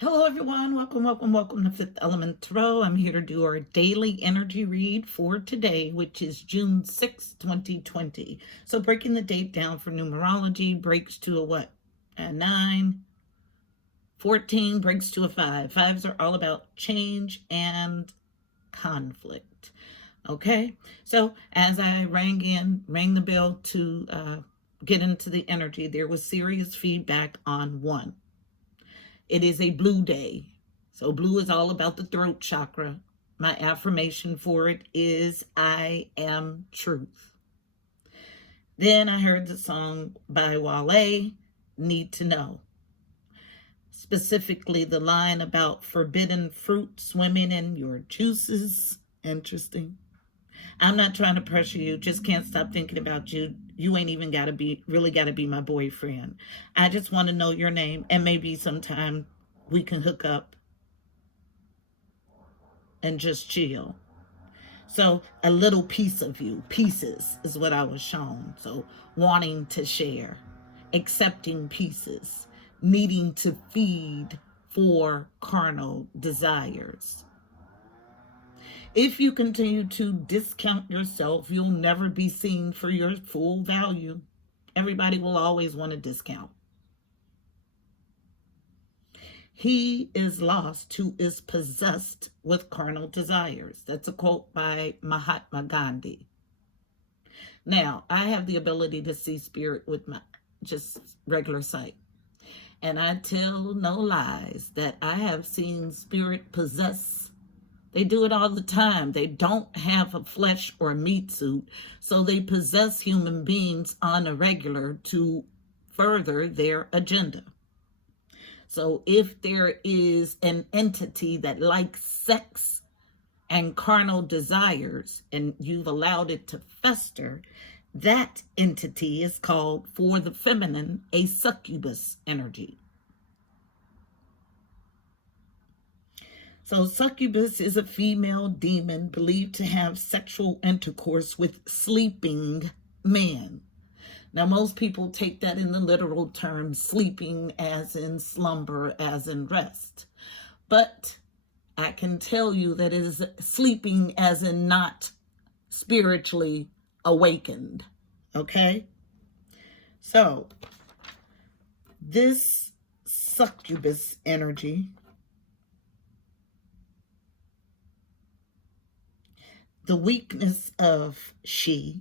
Hello, everyone. Welcome to Fifth Element Tarot. I'm here to do our daily energy read for today, which is June 6, 2020. So, breaking the date down for numerology breaks to a what? A 9. 14 breaks to a 5. Fives are all about change and conflict. Okay, so as I rang the bell to get into the energy, there was serious feedback on 1. It is a blue day. So blue is all about the throat chakra. My affirmation for it is I am truth. Then I heard the song by Wale, Need to Know. Specifically the line about forbidden fruit swimming in your juices. Interesting. I'm not trying to pressure you, just can't stop thinking about you. You ain't even really gotta be my boyfriend. I just want to know your name, and maybe sometime we can hook up and just chill. So a little piece of you, pieces is what I was shown. So wanting to share, accepting pieces, needing to feed for carnal desires. If you continue to discount yourself, you'll never be seen for your full value. Everybody will always want a discount. He is lost who is possessed with carnal desires. That's a quote by Mahatma Gandhi. Now, I have the ability to see spirit with my just regular sight. And I tell no lies that I have seen spirit possess. They do it all the time. They don't have a flesh or meat suit, so they possess human beings on a regular to further their agenda. So if there is an entity that likes sex and carnal desires and you've allowed it to fester, that entity is called, for the feminine, a succubus energy. So succubus is a female demon believed to have sexual intercourse with sleeping men. Now, most people take that in the literal term, sleeping as in slumber, as in rest. But I can tell you that it is sleeping as in not spiritually awakened. Okay? So, this succubus energy, the weakness of she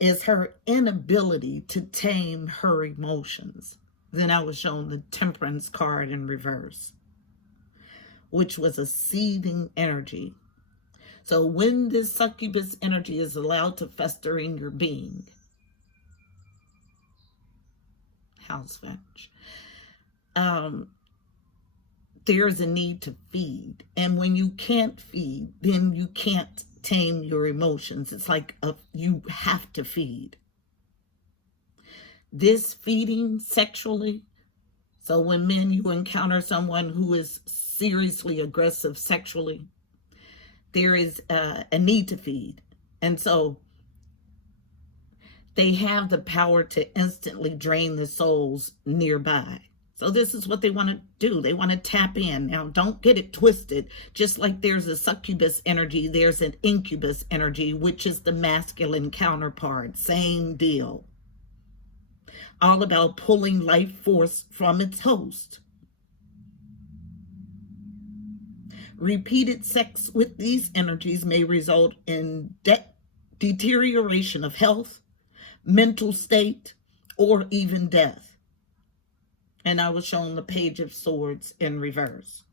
is her inability to tame her emotions. Then I was shown the Temperance card in reverse, which was a seething energy. So when this succubus energy is allowed to fester in your being, house fetch, there's a need to feed. And when you can't feed, then you can't tame your emotions. It's like you have to feed. This feeding sexually, so when men, you encounter someone who is seriously aggressive sexually, there is a need to feed. And so they have the power to instantly drain the souls nearby. So this is what they want to do. They want to tap in. Now, don't get it twisted. Just like there's a succubus energy, there's an incubus energy, which is the masculine counterpart. Same deal. All about pulling life force from its host. Repeated sex with these energies may result in deterioration of health, mental state, or even death. And I was shown the Page of Swords in reverse.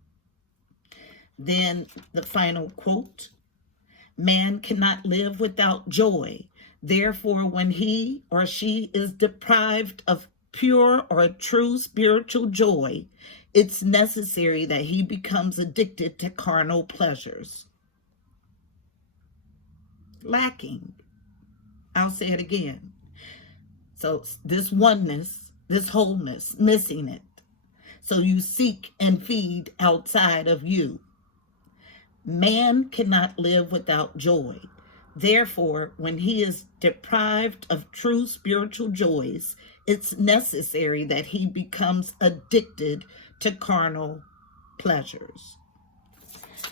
Then the final quote, man cannot live without joy. Therefore, when he or she is deprived of pure or true spiritual joy, it's necessary that he becomes addicted to carnal pleasures. Lacking. I'll say it again. So this oneness, this wholeness, missing it. So you seek and feed outside of you. Man cannot live without joy. Therefore, when he is deprived of true spiritual joys, it's necessary that he becomes addicted to carnal pleasures.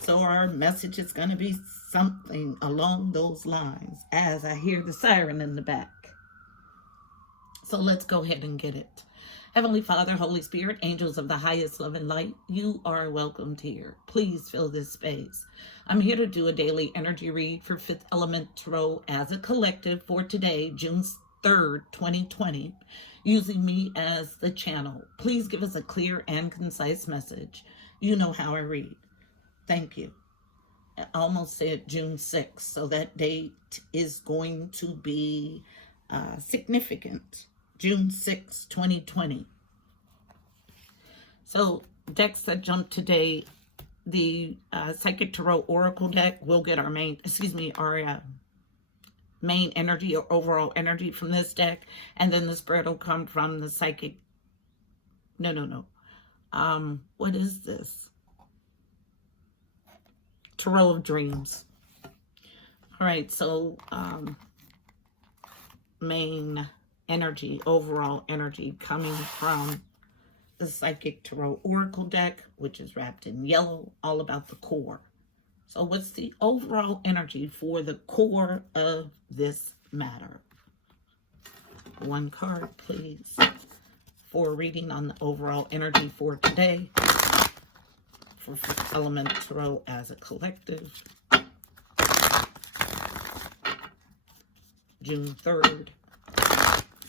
So our message is going to be something along those lines as I hear the siren in the back. So let's go ahead and get it. Heavenly Father, Holy Spirit, angels of the highest love and light, you are welcomed here. Please fill this space. I'm here to do a daily energy read for Fifth Element Tarot as a collective for today, June 3rd, 2020, using me as the channel. Please give us a clear and concise message. You know how I read. Thank you. I almost said June 6th, so that date is going to be significant. June 6, 2020. So decks that jumped today, the Psychic Tarot Oracle deck, we'll get our main energy or overall energy from this deck, and then the spread will come from the Psychic, what is this? Tarot of Dreams. All right, so main energy, overall energy coming from the Psychic Tarot Oracle deck, which is wrapped in yellow, all about the core. So what's the overall energy for the core of this matter? One card, please, for reading on the overall energy for today, for Fifth Element Tarot as a collective, June 3rd,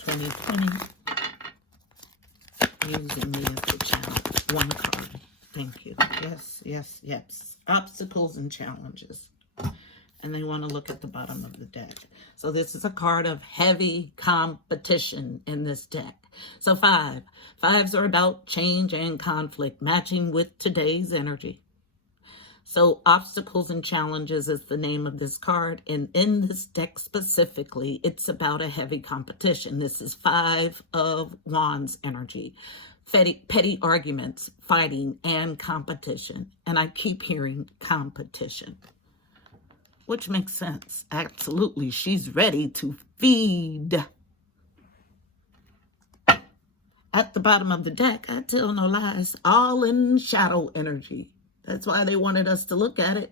2020, using me as the channel. One card. Thank you. Yes. Obstacles and challenges. And they want to look at the bottom of the deck. So this is a card of heavy competition in this deck. So fives are about change and conflict, matching with today's energy. So obstacles and challenges is the name of this card. And in this deck specifically, it's about a heavy competition. This is Five of Wands energy. Petty arguments, fighting, and competition. And I keep hearing competition, which makes sense. Absolutely. She's ready to feed. At the bottom of the deck, I tell no lies, all in shadow energy. That's why they wanted us to look at it.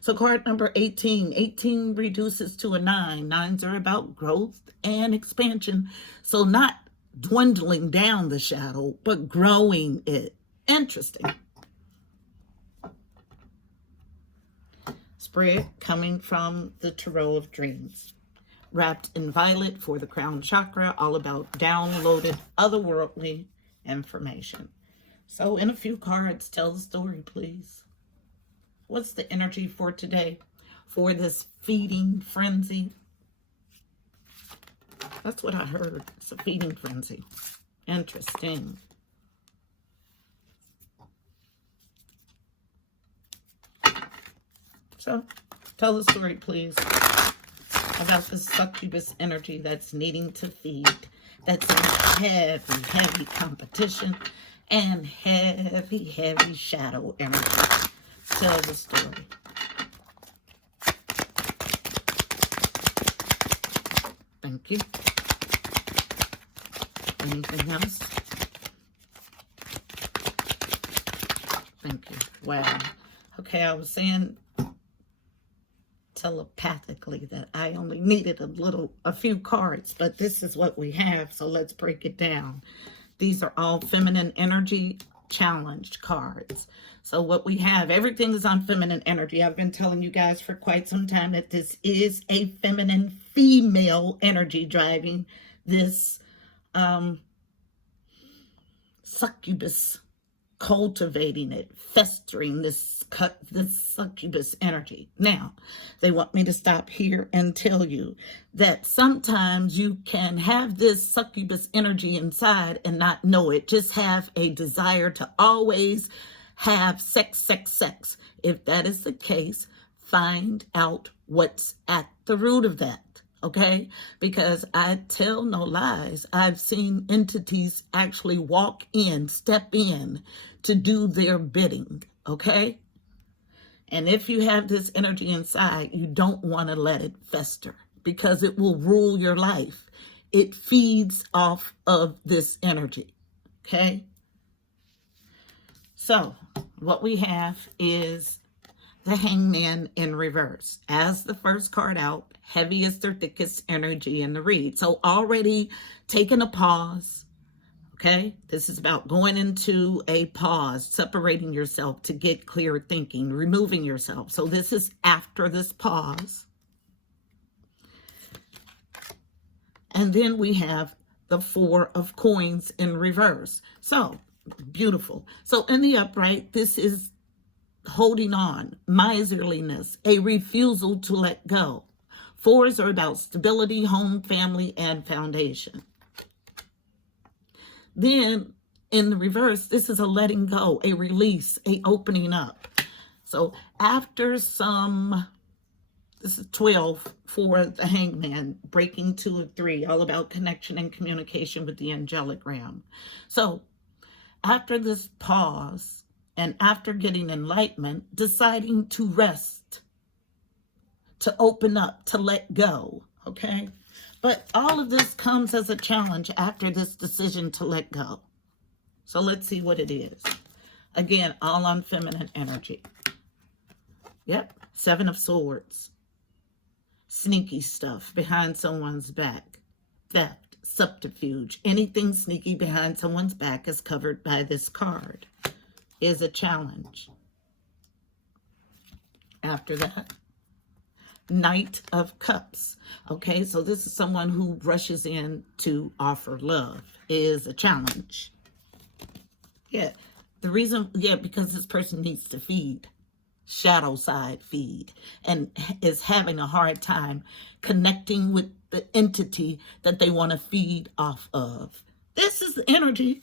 So card number 18. 18 reduces to a 9. 9s are about growth and expansion. So not dwindling down the shadow, but growing it. Interesting. Spread coming from the Tarot of Dreams. Wrapped in violet for the crown chakra, all about downloaded otherworldly information. So in a few cards, tell the story, please. What's the energy for today for this feeding frenzy? That's what I heard. It's a feeding frenzy. Interesting. So tell the story, please, about this succubus energy that's needing to feed, that's in heavy competition and heavy shadow energy. Tell the story. Thank you. Anything else? Thank you. Wow. Okay, I was saying telepathically that I only needed a few cards, but this is what we have, so let's break it down. These are all feminine energy challenged cards. So what we have, everything is on feminine energy. I've been telling you guys for quite some time that this is a feminine female energy driving this succubus, cultivating it, festering this succubus energy. Now, they want me to stop here and tell you that sometimes you can have this succubus energy inside and not know it. Just have a desire to always have sex. If that is the case, find out what's at the root of that. Okay, because I tell no lies. I've seen entities actually step in to do their bidding. Okay, and if you have this energy inside, you don't want to let it fester because it will rule your life. It feeds off of this energy. Okay, so what we have is the Hangman in reverse. As the first card out, heaviest or thickest energy in the read. So already taking a pause. Okay, this is about going into a pause, separating yourself to get clear thinking, removing yourself. So this is after this pause. And then we have the Four of Coins in reverse. So beautiful. So in the upright, this is holding on, miserliness, a refusal to let go. Fours are about stability, home, family, and foundation. Then in the reverse, this is a letting go, a release, a opening up. So after this is 12 for the Hangman, breaking 2 of 3, all about connection and communication with the angelic realm. So after this pause and after getting enlightenment, deciding to rest, to open up, to let go, okay? But all of this comes as a challenge after this decision to let go. So let's see what it is. Again, all on feminine energy. Yep, 7 of Swords. Sneaky stuff behind someone's back. Theft, subterfuge. Anything sneaky behind someone's back is covered by this card. Is a challenge. After that, Knight of Cups. Okay, so this is someone who rushes in to offer love. Is a challenge. Yeah, the reason, because this person needs to feed. Shadow side feed. And is having a hard time connecting with the entity that they want to feed off of. This is the energy.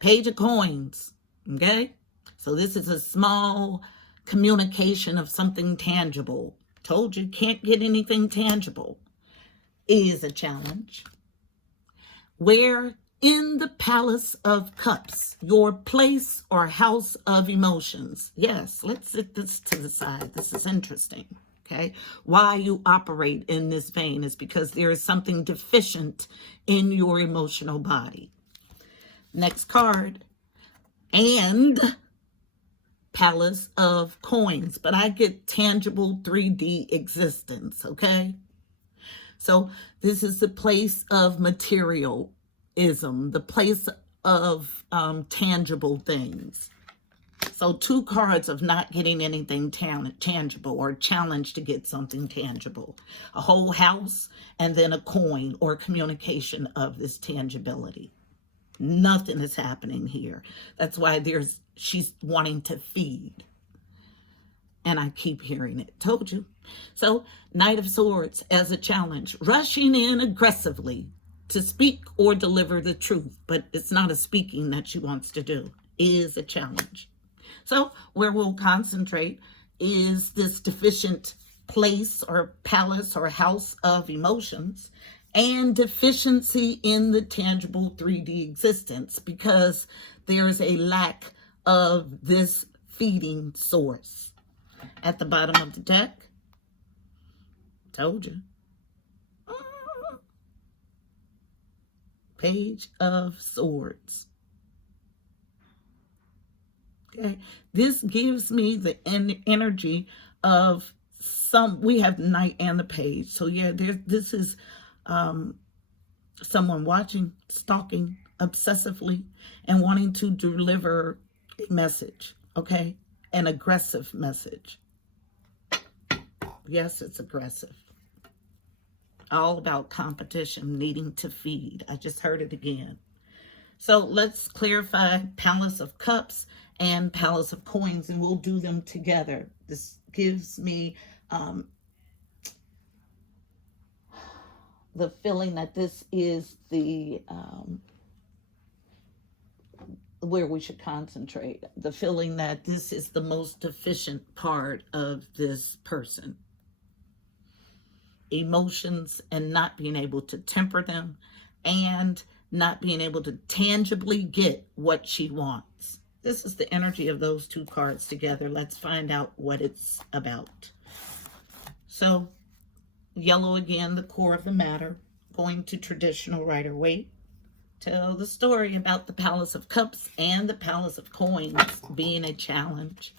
Page of Coins. Okay, so this is a small communication of something tangible. Told you, can't get anything tangible. Is a challenge. Where in the Palace of Cups, your place or house of emotions. Yes, let's set this to the side. This is interesting. Okay, why you operate in this vein is because there is something deficient in your emotional body. Next card. And Palace of Coins, but I get tangible 3D existence, okay? So this is the place of materialism, the place of tangible things. So 2 cards of not getting anything tangible or challenge to get something tangible. A whole house and then a coin or communication of this tangibility. Nothing is happening here. That's why she's wanting to feed. And I keep hearing it. Told you. So, Knight of Swords as a challenge. Rushing in aggressively to speak or deliver the truth. But it's not a speaking that she wants to do. Is a challenge. So, where we'll concentrate is this deficient place or palace or house of emotions. And deficiency in the tangible 3D existence because there's a lack of this feeding source. At the bottom of the deck, told you. Page of Swords. Okay, this gives me the energy of we have Knight and the Page. So yeah, this is someone watching, stalking obsessively, and wanting to deliver a message, okay? An aggressive message. Yes, it's aggressive. All about competition, needing to feed. I just heard it again. So let's clarify Palace of Cups and Palace of Coins, and we'll do them together. This gives me the feeling that this is the where we should concentrate. The feeling that this is the most deficient part of this person. Emotions and not being able to temper them and not being able to tangibly get what she wants. This is the energy of those 2 cards together. Let's find out what it's about. So, yellow again, the core of the matter, going to traditional Rider-Waite. Tell the story about the Palace of Cups and the Palace of Coins being a challenge.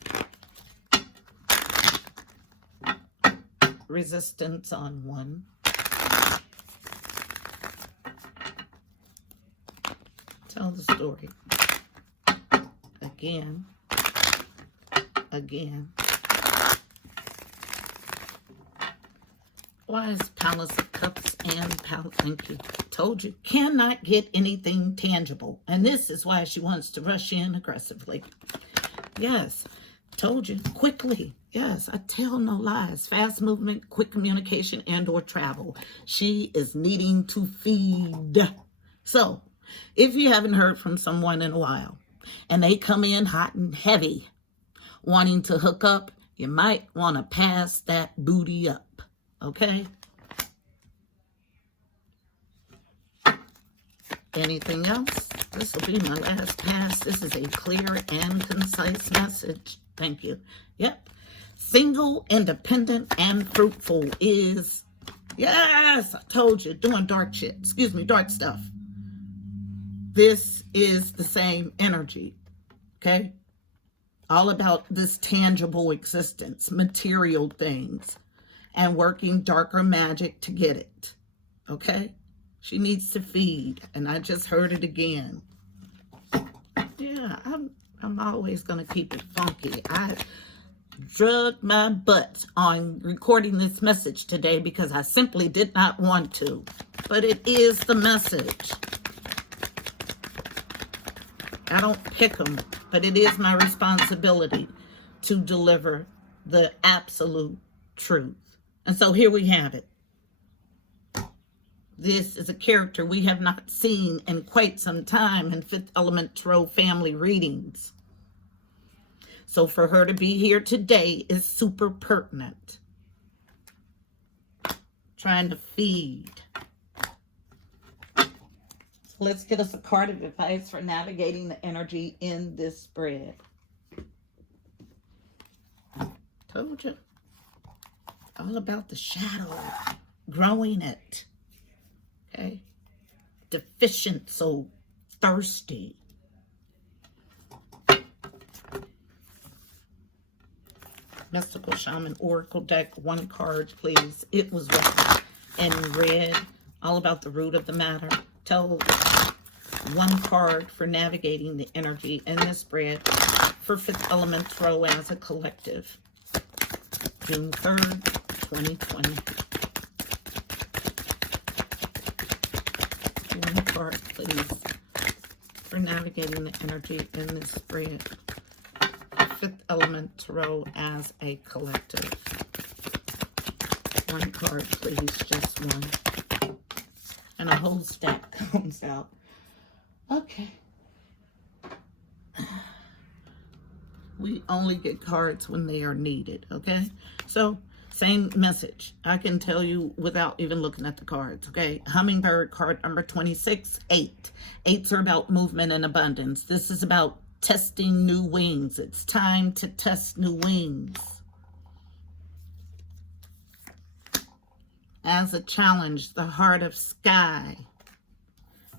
Resistance on one. Tell the story. Again. Why is Palace of Cups and Palace? Thank you. Told you. Cannot get anything tangible. And this is why she wants to rush in aggressively. Yes. Told you. Quickly. Yes. I tell no lies. Fast movement, quick communication, and or travel. She is needing to feed. So, if you haven't heard from someone in a while, and they come in hot and heavy, wanting to hook up, you might want to pass that booty up. Okay? Anything else? This will be my last pass. This is a clear and concise message. Thank you. Yep. Single, independent, and fruitful is, yes, I told you, doing dark shit. Excuse me, dark stuff. This is the same energy. Okay? All about this tangible existence, material things, and working darker magic to get it. Okay? She needs to feed, and I just heard it again. Yeah, I'm always going to keep it funky. I drugged my butt on recording this message today because I simply did not want to. But it is the message. I don't pick them, but it is my responsibility to deliver the absolute truth. And so here we have it. This is a character we have not seen in quite some time in Fifth Element Tarot family readings. So for her to be here today is super pertinent. Trying to feed. So let's get us a card of advice for navigating the energy in this spread. Told you. All about the shadow. Growing it. Okay? Deficient, so thirsty. Mystical Shaman Oracle deck, one card, please. It was written in red. All about the root of the matter. Tell one card for navigating the energy in this spread for Fifth Element Tarot as a collective. June 3rd, 2020. One card, please, for navigating the energy in this spread. Fifth Element Tarot as a collective. One card, please, just one. And a whole stack comes out. Okay. We only get cards when they are needed, okay? So, same message. I can tell you without even looking at the cards, okay? Hummingbird card number 26, 8. 8s are about movement and abundance. This is about testing new wings. It's time to test new wings. As a challenge, the Heart of Sky.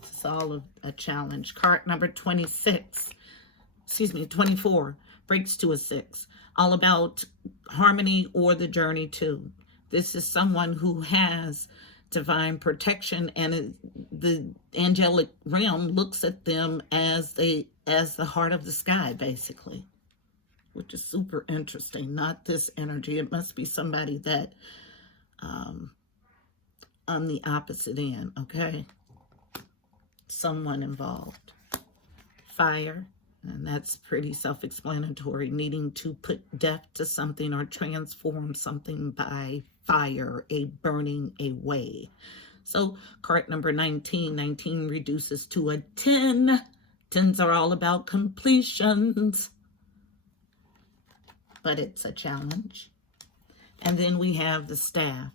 It's all of a challenge. Card number 24. Breaks to a 6. All about harmony or the journey to. This is someone who has divine protection, and the angelic realm looks at them as the heart of the sky, basically, which is super interesting. Not this energy. It must be somebody that on the opposite end, okay? Someone involved. Fire. And that's pretty self-explanatory, needing to put death to something or transform something by fire, a burning away. So card number 19. 19 reduces to a 10. 10s are all about completions. But it's a challenge. And then we have the Staff.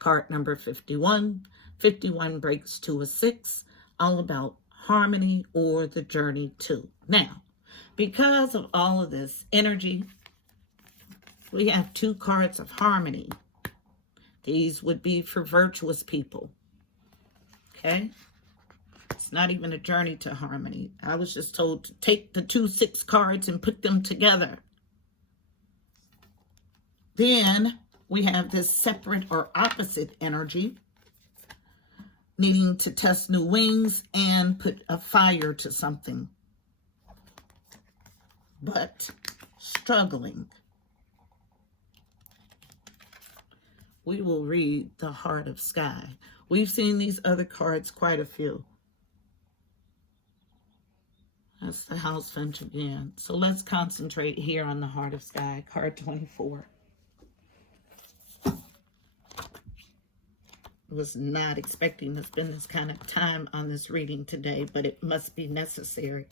Card number 51. 51 breaks to a 6. All about harmony or the journey to. Now, because of all of this energy, we have 2 cards of harmony. These would be for virtuous people. Okay? It's not even a journey to harmony. I was just told to take the 2-6 cards and put them together. Then we have this separate or opposite energy, needing to test new wings and put a fire to something, but struggling. We will read the Heart of Sky. We've seen these other cards quite a few. That's the House Finch again. So let's concentrate here on the Heart of Sky, card 24. Was not expecting to spend this kind of time on this reading today, but it must be necessary.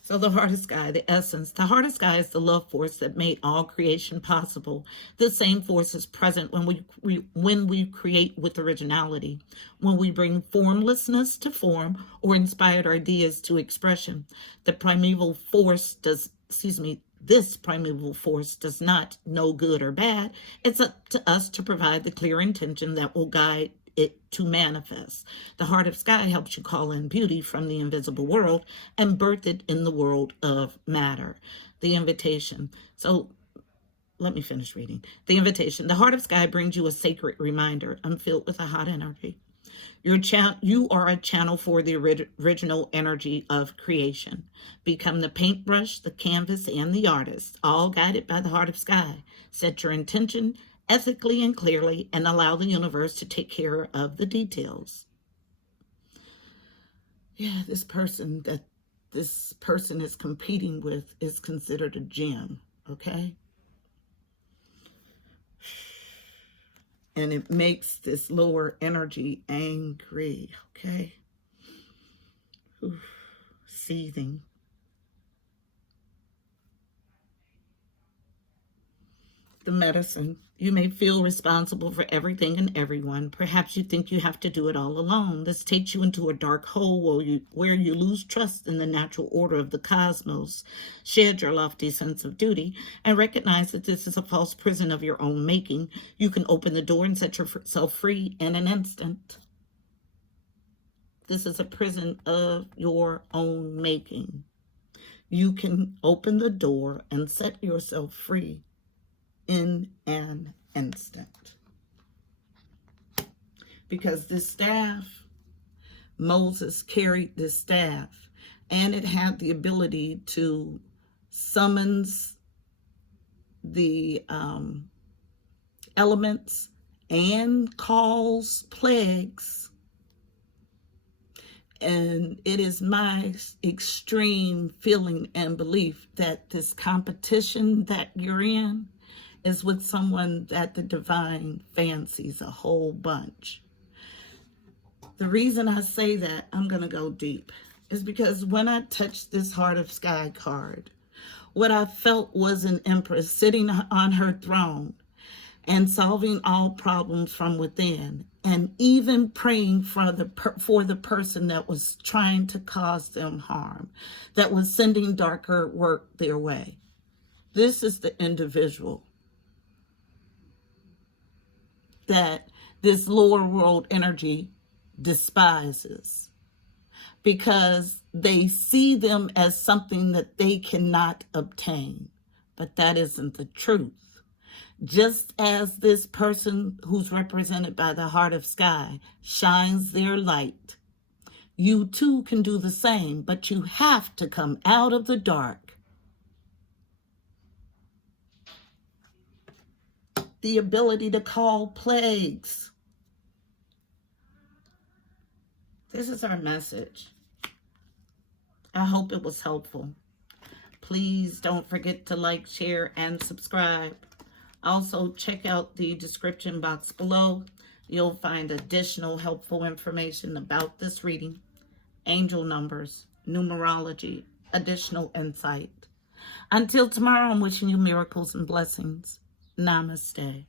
So the Heart of Sky, the essence. The Heart of Sky is the love force that made all creation possible. This same force is present when we create with originality, when we bring formlessness to form or inspired ideas to expression. The primeval force this primeval force does not know good or bad. It's up to us to provide the clear intention that will guide it to manifest. The Heart of Sky helps you call in beauty from the invisible world and birth it in the world of matter. The invitation. So let me finish reading. The invitation. The Heart of Sky brings you a sacred reminder. I'm filled with a hot energy. You are a channel for the original energy of creation. Become the paintbrush, the canvas, and the artist, all guided by the Heart of Sky. Set your intention ethically and clearly, and allow the universe to take care of the details. Yeah, this person that this person is competing with is considered a gem, okay? And it makes this lower energy angry, okay? Oof, seething. The medicine. You may feel responsible for everything and everyone. Perhaps you think you have to do it all alone. This takes you into a dark hole where you lose trust in the natural order of the cosmos. Shed your lofty sense of duty and recognize that this is a false prison of your own making. You can open the door and set yourself free in an instant. This is a prison of your own making. You can open the door and set yourself free in an instant. Because this staff, Moses carried this staff, and it had the ability to summons the elements and calls plagues. And it is my extreme feeling and belief that this competition that you're in is with someone that the divine fancies a whole bunch. The reason I say that, I'm going to go deep, is because when I touched this Heart of Sky card, what I felt was an empress sitting on her throne and solving all problems from within, and even praying for the person that was trying to cause them harm, that was sending darker work their way. This is the individual that this lower world energy despises, because they see them as something that they cannot obtain. But that isn't the truth. Just as this person who's represented by the Heart of Sky shines their light, you too can do the same, but you have to come out of the dark. The ability to call plagues. This is our message. I hope it was helpful. Please don't forget to like, share, and subscribe. Also, check out the description box below. You'll find additional helpful information about this reading, angel numbers, numerology, additional insight. Until tomorrow, I'm wishing you miracles and blessings. Namaste.